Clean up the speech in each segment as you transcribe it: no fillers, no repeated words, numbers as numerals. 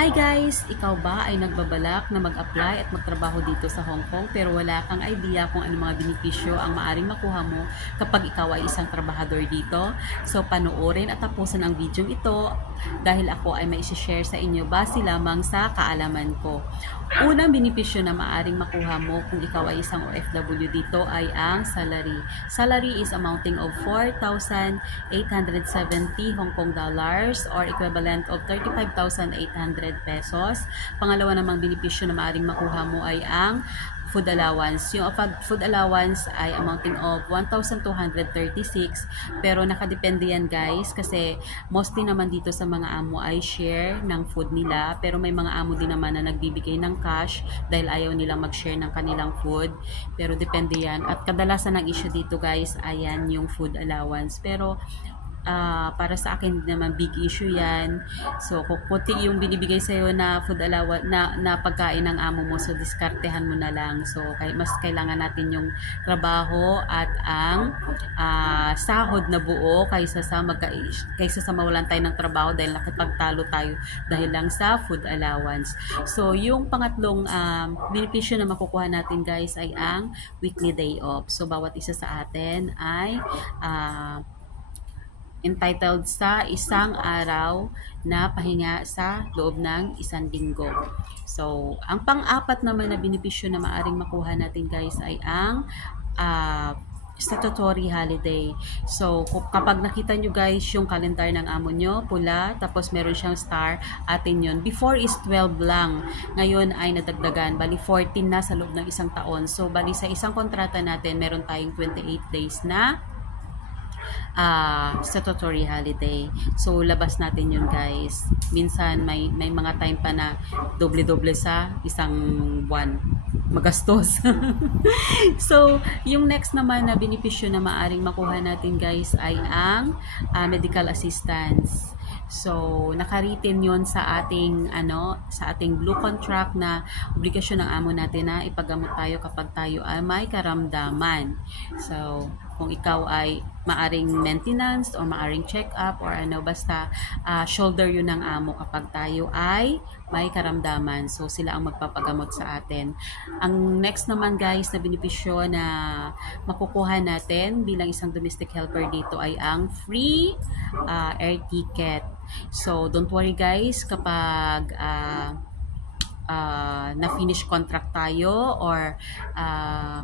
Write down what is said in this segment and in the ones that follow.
Hi guys! Ikaw ba ay nagbabalak na mag-apply at magtrabaho dito sa Hong Kong pero wala kang idea kung ano mga benepisyo ang maaring makuha mo kapag ikaw ay isang trabahador dito? So panoorin at tapusin ang video ito dahil ako ay may share sa inyo base lamang sa kaalaman ko. Unang benepisyo na maaring makuha mo kung ikaw ay isang OFW dito ay ang salary. Salary is amounting of 4,870 Hong Kong dollars or equivalent of 35,800 pesos. Pangalawa namang benepisyo na maaring makuha mo ay ang food allowance. Yung food allowance ay amounting of 1,236 pero nakadepende yan guys kasi mostly naman dito sa mga amo ay share ng food nila pero may mga amo din naman na nagbibigay ng cash dahil ayaw nilang mag-share ng kanilang food pero depende yan at kadalasan ng issue dito guys ayan yung food allowance pero para sa akin naman big issue yan. So kung puti yung binibigay sa'yo na food allowance na pagkain ng amo mo, so diskartehan mo na lang. So mas kailangan natin yung trabaho at ang sahod na buo kaysa sa mawalan tayo ng trabaho dahil nakipagtalo tayo dahil lang sa food allowance. So yung pangatlong benepisyo na makukuha natin guys ay ang weekly day off. So bawat isa sa atin ay entitled sa isang araw na pahinga sa loob ng isang linggo. So, ang pang-apat naman na benepisyo na maaring makuha natin guys ay ang statutory holiday. So, kapag nakita nyo guys yung calendar ng amo nyo, pula, tapos meron siyang star, atin yun. Before is 12 lang. Ngayon ay nadagdagan. Bali 14 na sa loob ng isang taon. So, bali sa isang kontrata natin, meron tayong 28 days na statutory holiday. So, labas natin yun guys. Minsan, may mga time pa na doble-doble sa isang buwan. Magastos. So, yung next naman na benepisyo na maaring makuha natin guys ay ang medical assistance. So, nakaritin yon sa ating blue contract na obligasyon ng amo natin na ipagamot tayo kapag tayo ay may karamdaman. So, kung ikaw ay maaring maintenance or maaring check-up or basta shoulder yun ng amo kapag tayo ay may karamdaman. So, sila ang magpapagamot sa atin. Ang next naman guys na benepisyo na makukuha natin bilang isang domestic helper dito ay ang free air ticket. So, don't worry guys kapag na-finish contract tayo or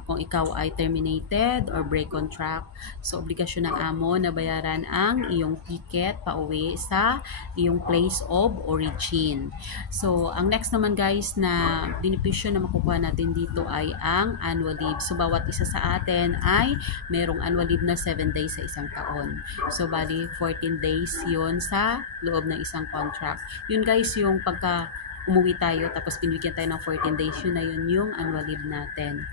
kung ikaw ay terminated or break contract. So, obligasyon ng amo na bayaran ang iyong ticket pauwi sa iyong place of origin. So, ang next naman guys na benepisyo na makukuha natin dito ay ang annual leave. So, bawat isa sa atin ay merong annual leave na 7 days sa isang taon. So, bali 14 days yon sa loob ng isang contract. Yun guys yung pagka umuwi tayo tapos binigyan tayo ng 14 days, yun na yun yung annual leave natin.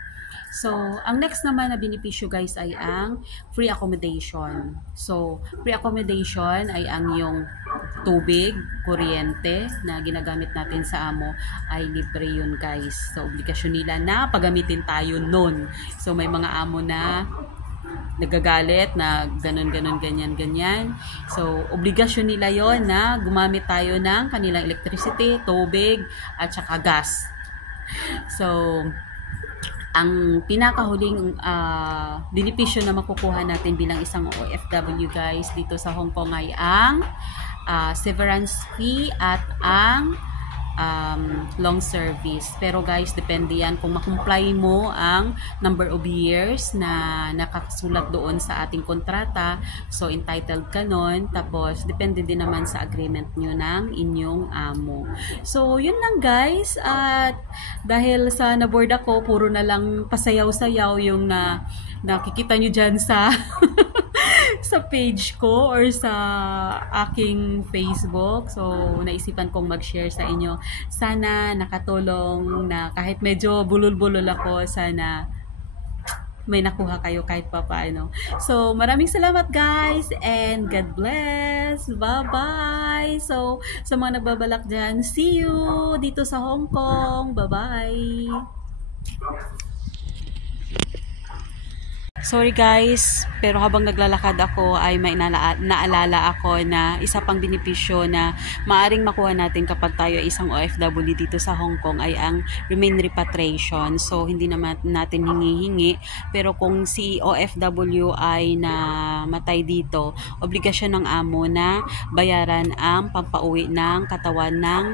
So, ang next naman na benepisyo guys ay ang free accommodation. So, free accommodation ay ang yung tubig, kuryente na ginagamit natin sa amo ay libre yun guys. So, obligasyon nila na paggamitin tayo nun. So, may mga amo na nagagalit na ganyan. So, obligasyon nila yon na gumamit tayo ng kanilang electricity, tubig, at saka gas. So, ang pinakahuling benepisyo na makukuha natin bilang isang OFW guys dito sa Hong Kong ay ang severance fee at ang long service. Pero guys, depende yan kung makumply mo ang number of years na nakasulat doon sa ating kontrata. So, entitled ka nun. Tapos, depende din naman sa agreement nyo ng inyong amo. So, yun lang guys. At dahil sa naboard ako, puro na lang pasayaw-sayaw yung nakikita nyo dyan sa sa page ko or sa aking Facebook. So, naisipan kong mag-share sa inyo. Sana nakatulong na kahit medyo bulol-bulol ako, sana may nakuha kayo kahit pa paano. So, maraming salamat guys and God bless. Bye-bye. So, sa mga nagbabalak dyan, see you dito sa Hong Kong. Bye-bye. Sorry guys, pero habang naglalakad ako ay may naalala ako na isa pang benepisyo na maaring makuha natin kapag tayo ay isang OFW dito sa Hong Kong ay ang remain repatriation. So hindi naman natin hingi-hingi, pero kung si OFW ay namatay dito, obligasyon ng amo na bayaran ang pampauwi ng katawan ng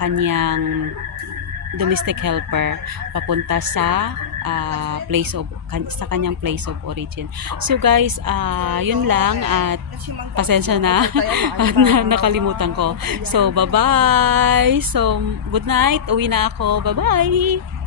kanyang domestic helper papunta sa sa kanyang place of origin. So guys, yun lang at pasensya na at nakalimutan ko. So bye-bye. So good night. Uwi na ako. Bye-bye.